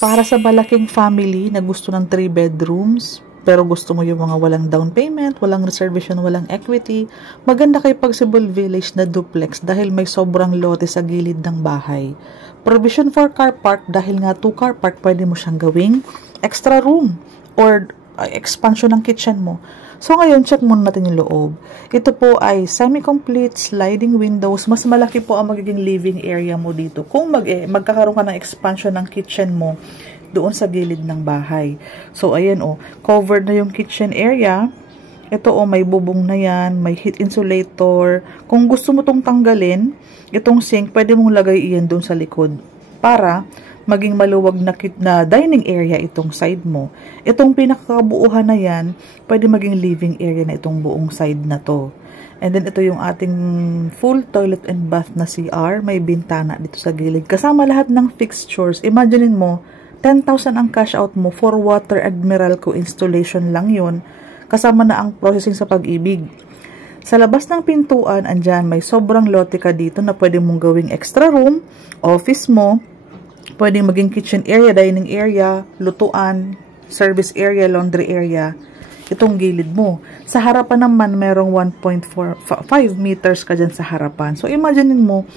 Para sa malaking family na gusto ng 3 bedrooms, pero gusto mo yung mga walang down payment, walang reservation, walang equity, maganda kay Pagsibol Village na duplex dahil may sobrang lote sa gilid ng bahay. Provision for car park dahil nga 2 car park, pwede mo siyang gawing extra room or expansion ng kitchen mo. So ngayon, check muna natin yung loob. Ito po ay semi-complete sliding windows. Mas malaki po ang magiging living area mo dito kung magkakaroon ka ng expansion ng kitchen mo doon sa gilid ng bahay. So ayan covered na yung kitchen area. Ito may bubong na yan, may heat insulator. Kung gusto mo tong tanggalin, itong sink, pwede mong lagay iyan doon sa likod para maging maluwag na dining area itong side mo. Itong pinakakabuuhan na yan, pwede maging living area na itong buong side na to. And then ito yung ating full toilet and bath na CR. May bintana dito sa gilid. Kasama lahat ng fixtures. Imaginein mo, 10,000 ang cash out mo for water and Meralco installation lang yun. Kasama na ang processing sa Pag-ibig. Sa labas ng pintuan, andyan may sobrang lote ka dito na pwede mong gawing extra room, office mo, pwedeng maging kitchen area, dining area, lutuan, service area, laundry area. Itong gilid mo. Sa harapan naman, merong 1.5 meters ka dyan sa harapan. So, imagine mo,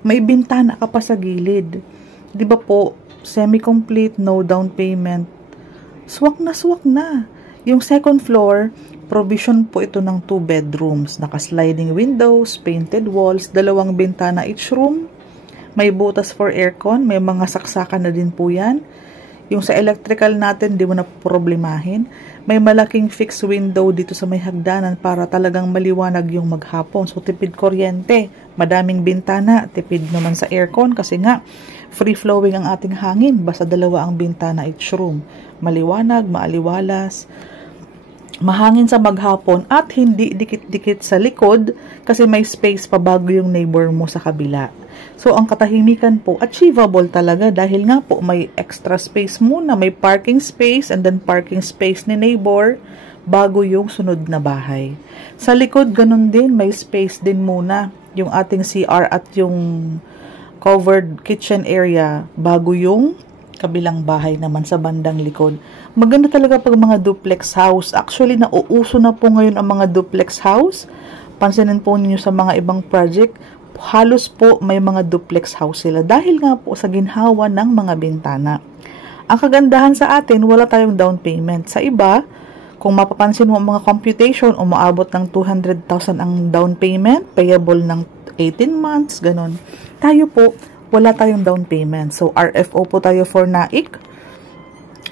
may bintana ka pa sa gilid. Di ba po, semi-complete, no down payment. Swak na. Yung second floor, provision po ito ng 2 bedrooms. Naka-sliding windows, painted walls, 2 bintana each room. May butas for aircon, may mga saksakan na din po yan. Yung sa electrical natin, di mo na problemahin. May malaking fixed window dito sa may hagdanan para talagang maliwanag yung maghapon. So, tipid kuryente, madaming bintana, tipid naman sa aircon kasi nga, free-flowing ang ating hangin. Basta 2 ang bintana each room. Maliwanag, maaliwalas, mahangin sa maghapon at hindi dikit-dikit sa likod kasi may space pa bago yung neighbor mo sa kabila. So, ang katahimikan po, achievable talaga dahil nga po may extra space muna, may parking space and then parking space ni neighbor bago yung sunod na bahay. Sa likod, ganun din, may space din muna yung ating CR at yung covered kitchen area bago yung kabilang bahay naman sa bandang likod. Maganda talaga pag mga duplex house. Actually, nauuso na po ngayon ang mga duplex house. Pansinin po ninyo sa mga ibang project, halos po may mga duplex house sila dahil nga po sa ginhawa ng mga bintana. Ang kagandahan sa atin, wala tayong down payment. Sa iba, kung mapapansin mo mga computation, umaabot ng 200,000 ang down payment, payable ng 18 months, ganun. Tayo po, wala tayong down payment. So, RFO po tayo for Naik,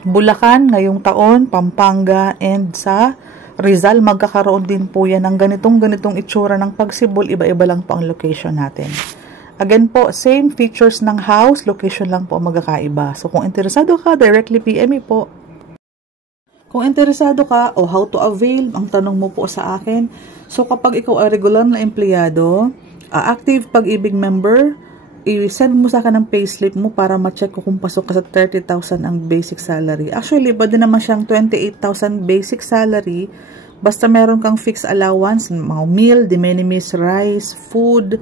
Bulacan ngayong taon, Pampanga, and sa Rizal, magkakaroon din po yan ng ganitong itsura ng Pagsibol. Iba-iba lang po ang location natin. Again po, same features ng house, location lang po magkakaiba. So, kung interesado ka, directly PM me po. Kung interesado ka o how to avail, ang tanong mo po sa akin. So, kapag ikaw ay regular na empleyado, active Pag-ibig member, i-send mo sa akin ang payslip mo para ma-check ko kung pasok ka sa 30,000 ang basic salary. Actually, pwede naman siyang 28,000 basic salary. Basta meron kang fixed allowance, mga meal, de minimis, rice, food,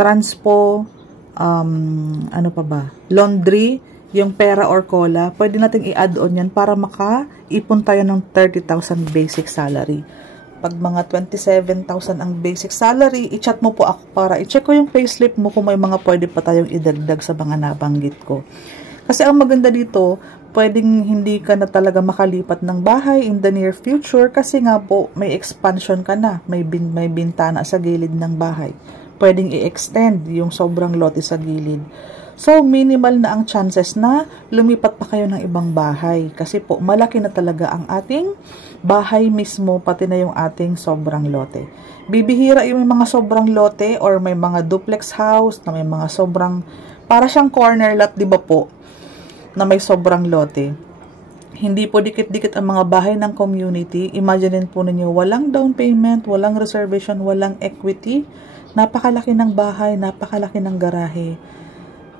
transpo, ano pa ba? Laundry, yung pera or cola. Pwede nating i-add on yan para maka-ipon tayo ng 30,000 basic salary. Pag mga 27,000 ang basic salary, i-chat mo po ako para i-check ko yung payslip mo kung may mga pwede pa tayong idagdag sa mga nabanggit ko. Kasi ang maganda dito, pwedeng hindi ka na talaga makalipat ng bahay in the near future kasi nga po may expansion ka na, may bintana sa gilid ng bahay. Pwedeng i-extend yung sobrang lote sa gilid. So, minimal na ang chances na lumipat pa kayo ng ibang bahay. Kasi po, malaki na talaga ang ating bahay mismo, pati na yung ating sobrang lote. Bibihira yung may mga sobrang lote or may mga duplex house na may mga sobrang, para siyang corner lot, di ba po, na may sobrang lote. Hindi po dikit-dikit ang mga bahay ng community. Imagine po ninyo, walang down payment, walang reservation, walang equity. Napakalaki ng bahay, napakalaki ng garahe.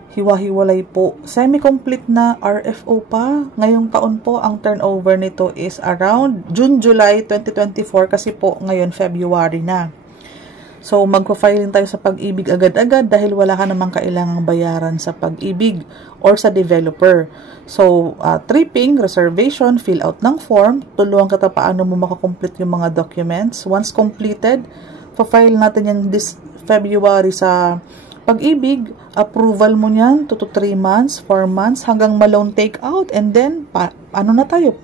Hiwa-hiwalay po. Semi-complete na RFO pa. Ngayong taon po, ang turnover nito is around June-July 2024 kasi po ngayon February na. So, magpa-filing tayo sa Pag-ibig agad-agad dahil wala ka namang kailangang bayaran sa Pag-ibig or sa developer. So, tripping, reservation, fill out ng form, tulungan kita paano mo makakomplete yung mga documents. Once completed, pa-file natin yan this February sa Pag-ibig, approval mo niyan 2 to 3 months, 4 months, hanggang ma-loan take out, and then,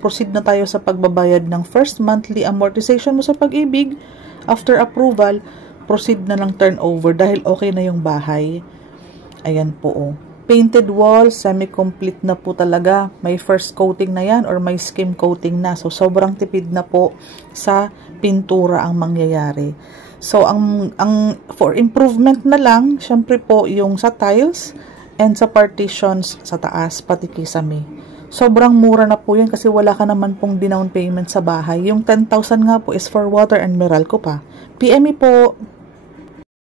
proceed na tayo sa pagbabayad ng first monthly amortization mo sa Pag-ibig. After approval, proceed na lang turnover dahil okay na yung bahay. Ayan po, oh. Painted wall, semi-complete na po talaga. May first coating na yan or may skim coating na. So, sobrang tipid na po sa pintura ang mangyayari. So, for improvement na lang, syempre po yung sa tiles and sa partitions sa taas, pati kisame. Sobrang mura na po yan kasi wala ka naman pong down payment sa bahay. Yung 10,000 nga po is for water and Meralco pa. PME po.